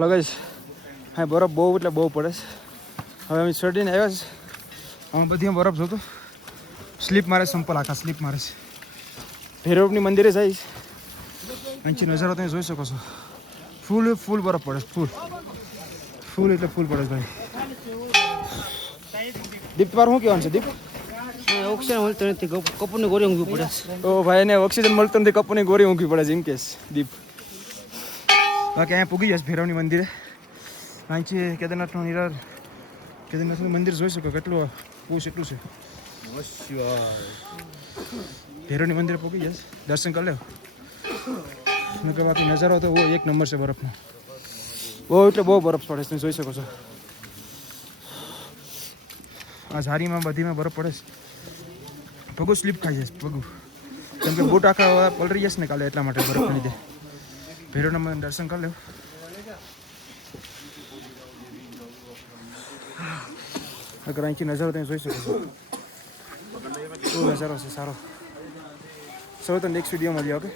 લગાઈશ હા બરફ બહુ એટલે બહુ પડે છે. હવે અમે ચડીને આવ્યા છે. આમાં બધી બરફ જોતો સ્લીપ મારે સંપલ આખા સ્લીપ મારે છે. ભૈરવની મંદિરે જઈશ. અહીંથી નજારો તમે જોઈ શકો છો. ફૂલ બરફ પડે ફૂલ એટલે ફૂલ પડે ભાઈ. દીપ તમારું શું કહેવાનું છે દીપ? ઓક્સિજન મળતું નથી, કપૂરની ગોળી ઊંઘવી પડે. ઓ ભાઈ એને ઓક્સિજન મળતું નથી, કપૂરની ગોળી ઊંઘવી પડે છે એમ કેસ દીપ. બાકી અહીંયા પૂગી જશે ભૈરવની મંદિરે. અહીંથી કેદારનાથનું મંદિર જોઈ શકો કેટલું પૂછ એટલું છે. ભૈરવની મંદિરે પૂગી જશે, દર્શન કરી લેવો. બાકી નજારો તો એક નંબર છે બરફનો. બહુ એટલે બહુ બરફ પડે છે તમે જોઈ શકો છો. આ ઝારીમાં બધીમાં બરફ પડે છે. પગું સ્લીપ ખાઈ જશે પગું, કેમ કે બૂટ આખા પલરી જશે ને કાલે એટલા માટે બરફને લીધે. ભૈરવના મંદિર દર્શન કરી લેવું. અગર અહીંથી નજારો તમે જોઈ શકો છો. શું નજારો છે સારો. સૌ તો નેક્સ્ટ વિડીયોમાં મળીએ. ઓકે.